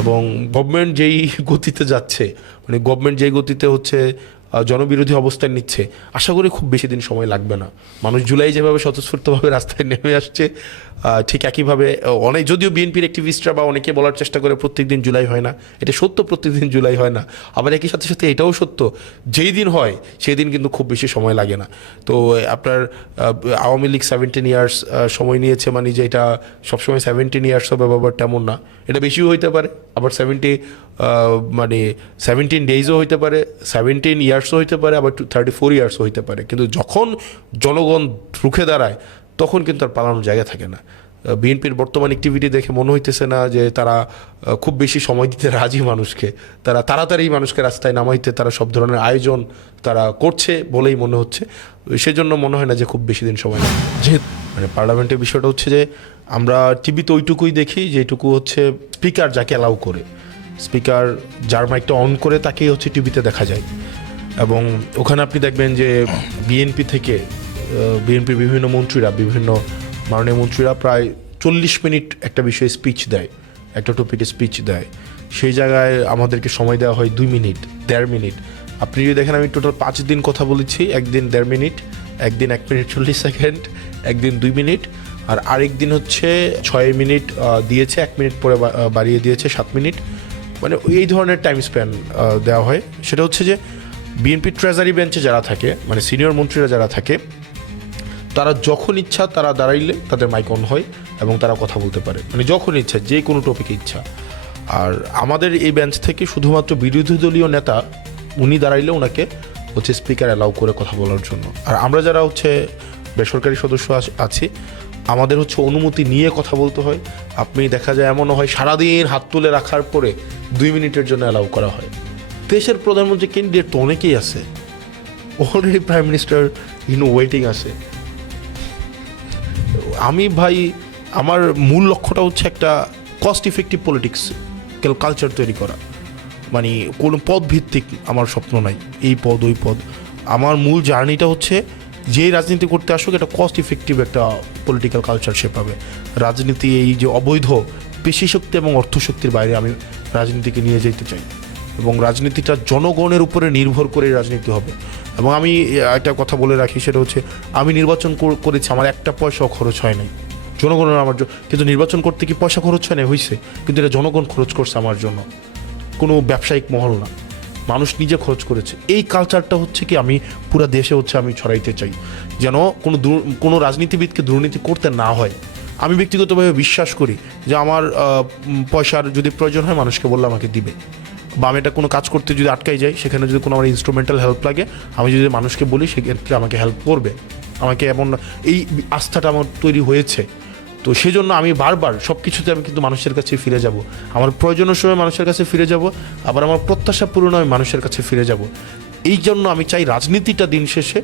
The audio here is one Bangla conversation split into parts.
এবং গভর্নমেন্ট যেই গতিতে যাচ্ছে, মানে গভর্নমেন্ট যেই গতিতে হচ্ছে জনবিরোধী অবস্থান নিচ্ছে, আশা করি খুব বেশি দিন সময় লাগবে না। মানুষ জুলাই যেভাবে স্বতঃস্ফূর্তভাবে রাস্তায় নেমে আসছে, ঠিক একইভাবে অনেক, যদিও বিএনপির অ্যাক্টিভিস্টরা বা অনেকে বলার চেষ্টা করে প্রত্যেক দিন জুলাই হয় না, এটা সত্য, প্রত্যেকদিন জুলাই হয় না। আবার একই সাথে সাথে এটাও সত্য, যেই দিন হয় সেই দিন কিন্তু খুব বেশি সময় লাগে না। তো আপনার আওয়ামী লীগ 17 ইয়ার্স সময় নিয়েছে, মানে যে এটা সবসময় 17 ইয়ার্স হবে ব্যাপারটা এমন না, এটা বেশিও হইতে পারে, আবার 17 ডেজও হইতে পারে, 17 ইয়ার্সও হইতে পারে, আবার 34 ইয়ার্সও হইতে পারে। কিন্তু যখন জনগণ রুখে দাঁড়ায় তখন কিন্তু আর পালানোর জায়গা থাকে না। বিএনপির বর্তমান অ্যাক্টিভিটি দেখে মনে হইতেছে না যে তারা খুব বেশি সময় দিতে রাজি মানুষকে, তারা তাড়াতাড়ি মানুষকে রাস্তায় নামাইতে তারা সব ধরনের আয়োজন তারা করছে বলেই মনে হচ্ছে। সেজন্য মনে হয় না যে খুব বেশি দিন সময় লাগবে। যেহেতু মানে পার্লামেন্টের বিষয়টা হচ্ছে যে আমরা টিভিতে ওইটুকুই দেখি যেটুকু হচ্ছে স্পিকার যাকে অ্যালাউ করে, স্পিকার যার মাইকটা অন করে তাকেই হচ্ছে টিভিতে দেখা যায়। এবং ওখানে আপনি দেখবেন যে বিএনপি থেকে বিএনপির বিভিন্ন মন্ত্রীরা, বিভিন্ন মাননীয় মন্ত্রীরা প্রায় 40 মিনিট একটা বিষয়ে স্পিচ দেয়, একটা টপিকে স্পিচ দেয়। সেই জায়গায় আমাদেরকে সময় দেওয়া হয় 2 মিনিট, 1.5 মিনিট। আপনি যদি দেখেন আমি টোটাল 5 দিন কথা বলেছি, একদিন 1.5 মিনিট, একদিন 1 মিনিট 40 সেকেন্ড, একদিন 2 মিনিট, আর আরেক দিন হচ্ছে 6 মিনিট দিয়েছে, 1 মিনিট পরে বাড়িয়ে দিয়েছে 7 মিনিট। মানে এই ধরনের টাইম স্প্যান দেওয়া হয়। সেটা হচ্ছে যে বিএনপি ট্রেজারি বেঞ্চে যারা থাকে, মানে সিনিয়র মন্ত্রীরা যারা থাকে, তারা যখন ইচ্ছা তারা দাঁড়াইলে তাদের মাইক অন হয় এবং তারা কথা বলতে পারে, মানে যখন ইচ্ছা, যে কোনো টপিকে ইচ্ছা। আর আমাদের এই বেঞ্চ থেকে শুধুমাত্র বিরোধী দলীয় নেতা উনি দাঁড়াইলে ওনাকে হচ্ছে স্পিকার অ্যালাউ করে কথা বলার জন্য। আর আমরা যারা হচ্ছে বেসরকারি সদস্য আছি, আমাদের হচ্ছে অনুমতি নিয়ে কথা বলতে হয়। আপনি দেখা যায় এমনও হয় সারাদিন হাত তুলে রাখার পরে 2 মিনিটের জন্য অ্যালাউ করা হয়। দেশের প্রধানমন্ত্রী ক্যান্ডিডেট তো অনেকেই আছে, অলরেডি প্রাইম মিনিস্টার ওয়েটিং আছে। আমি ভাই, আমার মূল লক্ষ্যটা হচ্ছে একটা কস্ট ইফেক্টিভ পলিটিক্স কালচার তৈরি করা। মানে কোনো পদ ভিত্তিক আমার স্বপ্ন নাই, এই পদ ওই পদ। আমার মূল জার্নিটা হচ্ছে যেই রাজনীতি করতে আসুক একটা কস্ট ইফেক্টিভ একটা পলিটিক্যাল কালচার সে পাবে। রাজনীতি এই যে অবৈধ পেশি শক্তি এবং অর্থশক্তির বাইরে আমি রাজনীতিকে নিয়ে যেতে চাই, এবং রাজনীতিটা জনগণের উপরে নির্ভর করে রাজনীতি হবে। এবং আমি একটা কথা বলে রাখি, সেটা হচ্ছে আমি নির্বাচন করেছি, আমার একটা পয়সাও খরচ হয় নাই জনগণের আমার জন্য। কিন্তু নির্বাচন করতে কি পয়সা খরচ হয় না? হয়েছে, কিন্তু এটা জনগণ খরচ করছে আমার জন্য, কোনো ব্যবসায়িক মহল না, মানুষ নিজে খরচ করেছে। এই কালচারটা হচ্ছে কি আমি পুরো দেশে হচ্ছে আমি ছড়াইতে চাই, যেন কোনো রাজনীতিবিদকে দুর্নীতি করতে না হয়। আমি ব্যক্তিগতভাবে বিশ্বাস করি যে আমার পয়সার যদি প্রয়োজন হয় মানুষকে বললে আমাকে দিবে, বা আমি এটা কোনো কাজ করতে যদি আটকাই যাই, সেখানে যদি কোনো আমার ইনস্ট্রুমেন্টাল হেল্প লাগে, আমি যদি মানুষকে বলি সেক্ষেত্রে আমাকে হেল্প করবে, আমাকে এমন এই আস্থাটা আমার তৈরি হয়েছে। তো সেই জন্য আমি বারবার সব কিছুতে আমি কিন্তু মানুষের কাছে ফিরে যাব, আমার প্রয়োজনের সময় মানুষের কাছে ফিরে যাব, আবার আমার প্রত্যাশা পূরণ হয় মানুষের কাছে ফিরে যাব। এই জন্য আমি চাই রাজনীতিটা দিন শেষে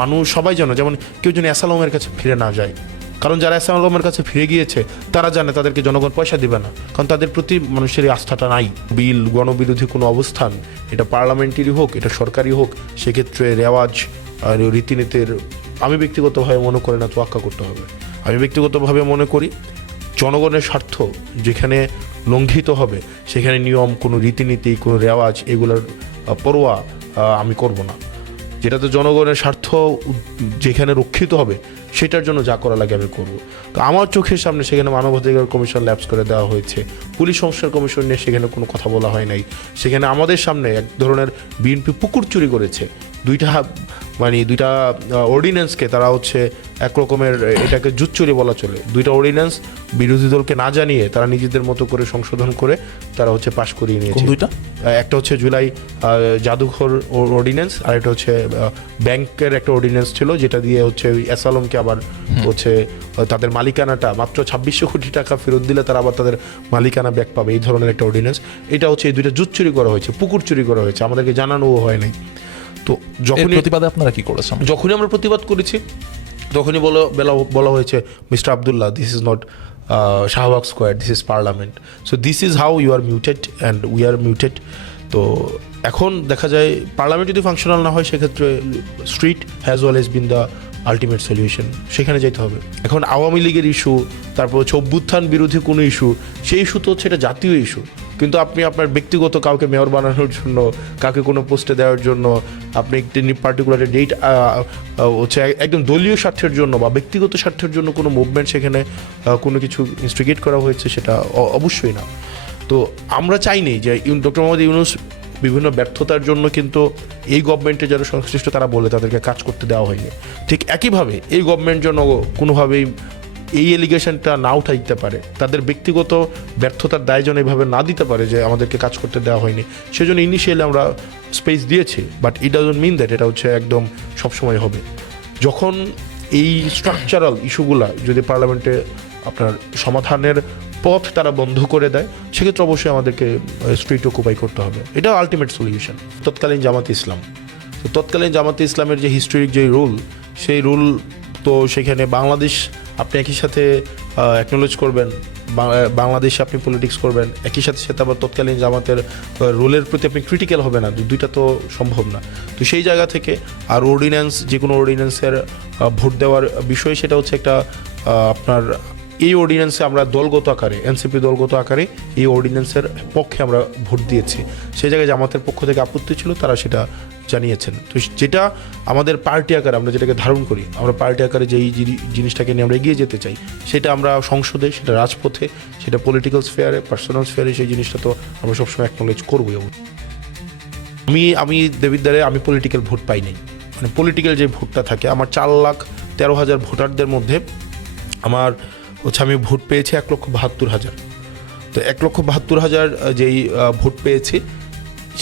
মানুষ সবাই যেন, যেমন কেউ যেন অ্যাসালামের কাছে ফিরে না যায়। কারণ যারা অ্যাসালামের কাছে ফিরে গিয়েছে তারা জানে তাদেরকে জনগণ পয়সা দেবে না, কারণ তাদের প্রতি মানুষের এই আস্থাটা নাই। বিল, গণবিরোধী কোনো অবস্থান, এটা পার্লামেন্টারি হোক, এটা সরকারি হোক, সেক্ষেত্রে রেওয়াজ রীতিনীতির আমি ব্যক্তিগতভাবে মনে করি না তোয়াক্কা করতে হবে। আমি ব্যক্তিগতভাবে মনে করি জনগণের স্বার্থ যেখানে লঙ্ঘিত হবে সেখানে নিয়ম, কোনো রীতিনীতি, কোনো রেওয়াজ, এগুলোর পরোয়া আমি করব না। যেটাতে জনগণের স্বার্থ যেখানে রক্ষিত হবে সেটার জন্য যা করা লাগে আমি করব। তো আমার চোখের সামনে সেখানে মানবাধিকার কমিশন ল্যাপস করে দেওয়া হয়েছে, পুলিশ সংস্কার কমিশন নিয়ে সেখানে কোনো কথা বলা হয় নাই। সেখানে আমাদের সামনে এক ধরনের বিএনপি পুকুর চুরি করেছে, দুইটা অর্ডিন্যান্সকে তারা হচ্ছে এক রকমের, এটাকে জুট চুরি বলা চলে, দুইটা অর্ডিন্যান্স বিরোধী দলকে না জানিয়ে তারা নিজেদের মতো করে সংশোধন করে তারা হচ্ছে পাশ করিয়ে নিয়েছে। দুইটা, একটা হচ্ছে জুলাই জাদুঘর অর্ডিন্যান্স, আর একটা হচ্ছে ব্যাংকের একটা অর্ডিন্যান্স ছিল, যেটা দিয়ে হচ্ছে অ্যাসালমকে আবার হচ্ছে তাদের মালিকানাটা মাত্র 2600 কোটি টাকা ফেরত দিলে তারা আবার তাদের মালিকানা ব্যাক পাবে, এই ধরনের একটা অর্ডিন্যান্স। এটা হচ্ছে এই দুইটা জুট চুরি করা হয়েছে, পুকুর চুরি করা হয়েছে, আমাদেরকে জানানোও হয় নাই। তো যখনই প্রতিবাদে আপনারা কি করেছেন? যখনই আমরা প্রতিবাদ করেছি তখনই বলা হয়েছে, mister Abdullah, this is not Shahbag square, this is parliament, so this is how you are muted and we are muted. তো এখন দেখা যায় পার্লামেন্ট যদি ফাংশনাল না হয় সেক্ষেত্রে street has always been the ultimate solution, সেখানে যেতে হবে। এখন আওয়ামী লীগের ইস্যু, তারপর হচ্ছে অভ্যুত্থান বিরোধী কোনো ইস্যু, সেই ইস্যু তো হচ্ছে এটা জাতীয় ইস্যু, কিন্তু আপনি আপনার ব্যক্তিগত কাউকে মেয়র বানানোর জন্য, কাউকে কোনো পোস্টে দেওয়ার জন্য, আপনি একটি পার্টিকুলার ডেট হচ্ছে একদম দলীয় স্বার্থের জন্য বা ব্যক্তিগত স্বার্থের জন্য কোনো মুভমেন্ট সেখানে কোনো কিছু ইনস্টিগেট করা হয়েছে, সেটা অবশ্যই না। তো আমরা চাইনি যে ডক্টর মোহাম্মদ ইউনূস বিভিন্ন ব্যর্থতার জন্য কিন্তু এই গভর্নমেন্টে যারা সংশ্লিষ্ট তারা বলে তাদেরকে কাজ করতে দেওয়া হয়নি। ঠিক একইভাবে এই গভর্নমেন্ট যেন কোনোভাবেই এই এলিগেশনটা না উঠাইতে পারে, তাদের ব্যক্তিগত ব্যর্থতার দায় যেন এইভাবে না দিতে পারে যে আমাদেরকে কাজ করতে দেওয়া হয়নি, সেজন্য ইনিশিয়ালি আমরা স্পেস দিয়েছি। But it doesn't mean that এটা হচ্ছে একদম সবসময় হবে। যখন এই স্ট্রাকচারাল ইস্যুগুলা যদি পার্লামেন্টে আপনার সমাধানের পথ তারা বন্ধ করে দেয়, সেক্ষেত্রে অবশ্যই আমাদেরকে স্ট্রিট অকুপাই করতে হবে। এটা আলটিমেট সলিউশন। তৎকালীন জামাতে ইসলাম, তো তৎকালীন জামাতে ইসলামের যে হিস্টোরিক যে রুল, সেই রুল তো সেখানে বাংলাদেশ আপনি একই সাথে অ্যাকনোলেজ করবেন, বাংলাদেশে আপনি পলিটিক্স করবেন, একই সাথে সাথে আবার তৎকালীন জামাতের রোলের প্রতি আপনি ক্রিটিক্যাল হবে না, দুইটা তো সম্ভব না। তো সেই জায়গা থেকে আর অর্ডিন্যান্স, যে কোনো অর্ডিন্যান্সের ভোট দেওয়ার বিষয়, সেটা হচ্ছে একটা আপনার এই অর্ডিন্যান্সে আমরা দলগত আকারে, এনসিপি দলগত আকারে এই অর্ডিন্যান্সের পক্ষে আমরা ভোট দিয়েছি। সেই জায়গায় জামাতের পক্ষ থেকে আপত্তি ছিল, তারা সেটা জানিয়েছেন। তো যেটা আমাদের পার্টি আকারে আমরা যেটাকে ধারণ করি, আমরা পার্টি আকারে যেই জিনিসটাকে নিয়ে আমরা এগিয়ে যেতে চাই, সেটা আমরা সংসদে, সেটা রাজপথে, সেটা পলিটিক্যাল স্ফেয়ারে, পার্সোনাল স্ফেয়ারে, সেই জিনিসটা তো আমরা সবসময় অ্যাকনোলেজ করবোই। আমি দেবিদ্বারে আমি পলিটিক্যাল ভোট পাই নাই, মানে পলিটিক্যাল যে ভোটটা থাকে, আমার 4,13,000 ভোটারদের মধ্যে আমার হচ্ছে আমি ভোট পেয়েছি 1,72,000। তো 1,72,000 যেই ভোট পেয়েছি,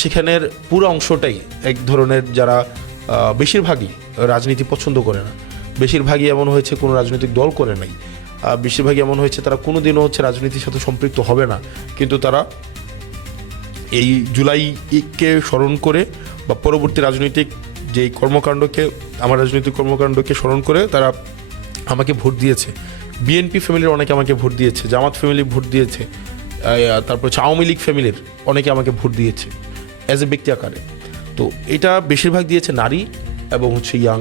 সেখানের পুরো অংশটাই এক ধরনের যারা বেশিরভাগই রাজনীতি পছন্দ করে না, বেশিরভাগই এমন হয়েছে কোনো রাজনৈতিক দল করে নাই, বেশিরভাগই এমন হয়েছে তারা কোনো দিনও হচ্ছে রাজনীতির সাথে সম্পৃক্ত হবে না, কিন্তু তারা এই জুলাইকে স্মরণ করে বা পরবর্তী রাজনৈতিক যেই কর্মকাণ্ডকে, আমার রাজনৈতিক কর্মকাণ্ডকে স্মরণ করে তারা আমাকে ভোট দিয়েছে। বিএনপি ফ্যামিলির অনেকে আমাকে ভোট দিয়েছে, জামাত ফ্যামিলি ভোট দিয়েছে, তারপর হচ্ছে আওয়ামী লীগ ফ্যামিলির অনেকে আমাকে ভোট দিয়েছে অ্যাজ এ ব্যক্তি আকারে। তো এটা বেশিরভাগ দিয়েছে নারী এবং হচ্ছে ইয়াং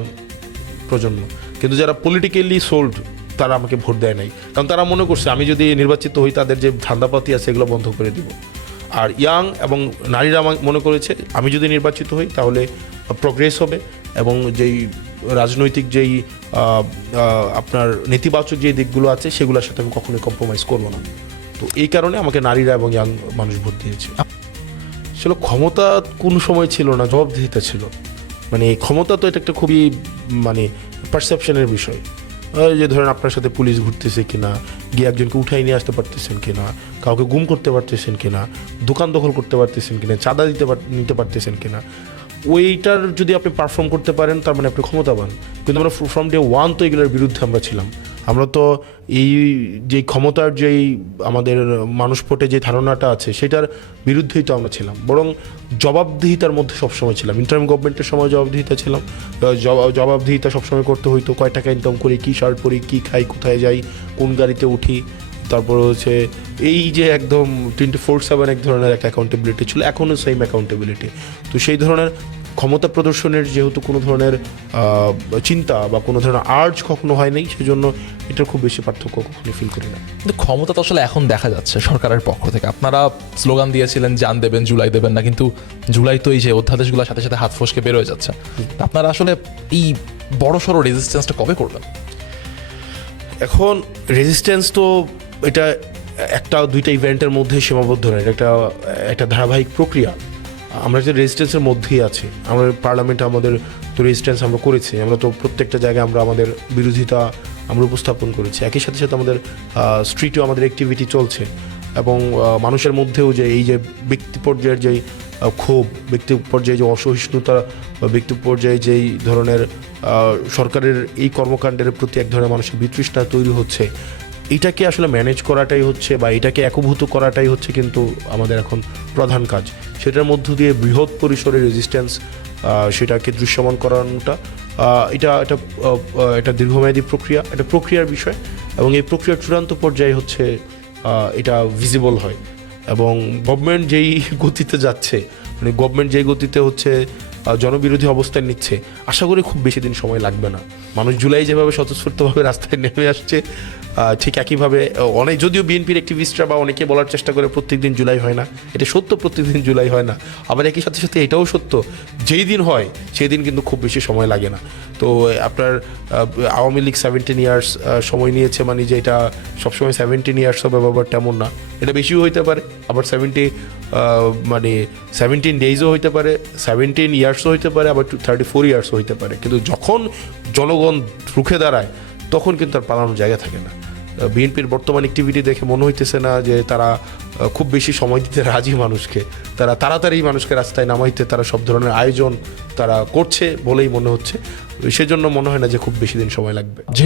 প্রজন্ম। কিন্তু যারা পলিটিক্যালি সোল্ড তারা আমাকে ভোট দেয় নাই, কারণ তারা মনে করছে আমি যদি নির্বাচিত হই তাদের যে ধান্দাপাতি আছে এগুলো বন্ধ করে দিব। আর ইয়াং এবং নারীরা মনে করেছে আমি যদি নির্বাচিত হই তাহলে প্রগ্রেস হবে এবং যেই রাজনৈতিক যেই আপনার নেতিবাচক যে দিকগুলো আছে সেগুলোর সাথে আমি কখনোই কম্প্রোমাইজ করবো না। তো এই কারণে আমাকে নারীরা এবং ইয়াং মানুষ ভোট দিয়েছে। আসলে ক্ষমতা কোন সময় ছিল না, জবাবদিহিতা ছিল। মানে ক্ষমতা তো এটা একটা খুবই মানে পারসেপশনের বিষয়। যে ধরেন আপনার সাথে পুলিশ ঘুরতেছে কিনা, গিয়ে একজনকে উঠাই নিয়ে আসতে পারতেছেন কিনা, কাউকে গুম করতে পারতেছেন কিনা, দোকান দখল করতে পারতেছেন কিনা, চাঁদা নিতে পারতেছেন কিনা, ওইটার যদি আপনি পারফর্ম করতে পারেন তার মানে আপনি ক্ষমতাবান। কিন্তু আমরা ফ্রম ডে ওয়ান তো এগুলোর বিরুদ্ধে আমরা ছিলাম। আমরা তো এই যে ক্ষমতার যেই আমাদের মানুষ পটে যে ধারণাটা আছে সেটার বিরুদ্ধেই তো আমরা ছিলাম, বরং জবাবদিহিতার মধ্যে সবসময় ছিলাম। ইন্টারিম গভর্নমেন্টের সময় জবাবদিহিতা ছিলাম, জবাবদিহিতা সবসময় করতে হইতো, কয় টাকা ইনকাম করি, কী শার্ট পরি, কী খাই, কোথায় যাই, কোন গাড়িতে উঠি। তারপর হচ্ছে এই যে একদম 24/7 এক ধরনের একটা অ্যাকাউন্টেবিলিটি ছিল, এখনও সেম অ্যাকাউন্টেবিলিটি। তো সেই ধরনের ক্ষমতা প্রদর্শনের যেহেতু কোনো ধরনের চিন্তা বা কোনো ধরনের আর্জ কখনো হয় নাই, সেজন্য এটার খুব বেশি পার্থক্য কখনো ফিল করি না। কিন্তু ক্ষমতা তো আসলে এখন দেখা যাচ্ছে সরকারের পক্ষ থেকে, আপনারা স্লোগান দিয়েছিলেন জান দেবেন, জুলাই দেবেন না, কিন্তু জুলাই তো এই যে অধ্যাদেশগুলোর সাথে সাথে হাত ফসকে বের হয়ে যাচ্ছে। আপনারা আসলে এই বড়সড় রেজিস্ট্যান্সটা কবে করবেন? এখন রেজিস্ট্যান্স তো এটা একটা দুইটা ইভেন্টের মধ্যে সীমাবদ্ধ নয়, এটা একটা ধারাবাহিক প্রক্রিয়া। আমরা যে রেজিস্ট্যান্সের মধ্যেই আছি, আমরা পার্লামেন্টে আমাদের তো রেজিস্ট্যান্স আমরা করেছি, আমরা তো প্রত্যেকটা জায়গায় আমরা আমাদের বিরোধিতা আমরা উপস্থাপন করেছি। একই সাথে সাথে আমাদের স্ট্রিটেও আমাদের অ্যাক্টিভিটি চলছে এবং মানুষের মধ্যেও যে এই যে ব্যক্তি পর্যায়ের যেই ক্ষোভ, ব্যক্তি পর্যায়ে যে অসহিষ্ণুতা, ব্যক্তি পর্যায়ে যেই ধরনের সরকারের এই কর্মকাণ্ডের প্রতি এক ধরনের মানুষের বিতৃষ্ণা তৈরি হচ্ছে, এটাকে আসলে ম্যানেজ করাটাই হচ্ছে বা এটাকে একীভূত করাটাই হচ্ছে কিন্তু আমাদের এখন প্রধান কাজ। সেটার মধ্য দিয়ে বৃহৎ পরিসরে রেজিস্ট্যান্স সেটাকে দৃশ্যমান করানোটা এটা দীর্ঘমেয়াদী প্রক্রিয়া, এটা প্রক্রিয়ার বিষয় এবং এই প্রক্রিয়ার চূড়ান্ত পর্যায়ে হচ্ছে এটা ভিজিবল হয়। এবং গভর্নমেন্ট যেই গতিতে যাচ্ছে, মানে গভর্নমেন্ট যেই গতিতে হচ্ছে জনবিরোধী অবস্থান নিচ্ছে, আশা করি খুব বেশি দিন সময় লাগবে না। মানুষ জুলাই যেভাবে স্বতঃস্ফূর্তভাবে রাস্তায় নেমে আসছে, ঠিক একইভাবে অনেক, যদিও বিএনপির অ্যাক্টিভিস্টরা বা অনেকে বলার চেষ্টা করে প্রত্যেকদিন জুলাই হয় না, এটা সত্য, প্রত্যেকদিন জুলাই হয় না। আবার একই সাথে সাথে এটাও সত্য, যেই দিন হয় সেই দিন কিন্তু খুব বেশি সময় লাগে না। তো আপনার আওয়ামী লীগ 17 ইয়ার্স সময় নিয়েছে, মানে যে এটা সবসময় 17 ইয়ার্স হবে ব্যাপারটা তেমন না, এটা বেশিও হইতে পারে, আবার 17 ডেজও হইতে পারে, 17 ইয়ার্সও হইতে পারে, আবার 34 ইয়ার্সও হইতে পারে। কিন্তু যখন জনগণ রুখে দাঁড়ায় তখন কিন্তু আর পালানোর জায়গা থাকে না। বিএনপির বর্তমান অ্যাক্টিভিটি দেখে মনে হইতেছে না যে তারা খুব বেশি সময় দিতে রাজি মানুষকে, তারা তাড়াতাড়ি মানুষকে রাস্তায় নামাইতে তারা সব ধরনের আয়োজন তারা করছে বলেই মনে হচ্ছে। সেজন্য মনে হয় না যে খুব বেশি দিন সময় লাগবে। যেহেতু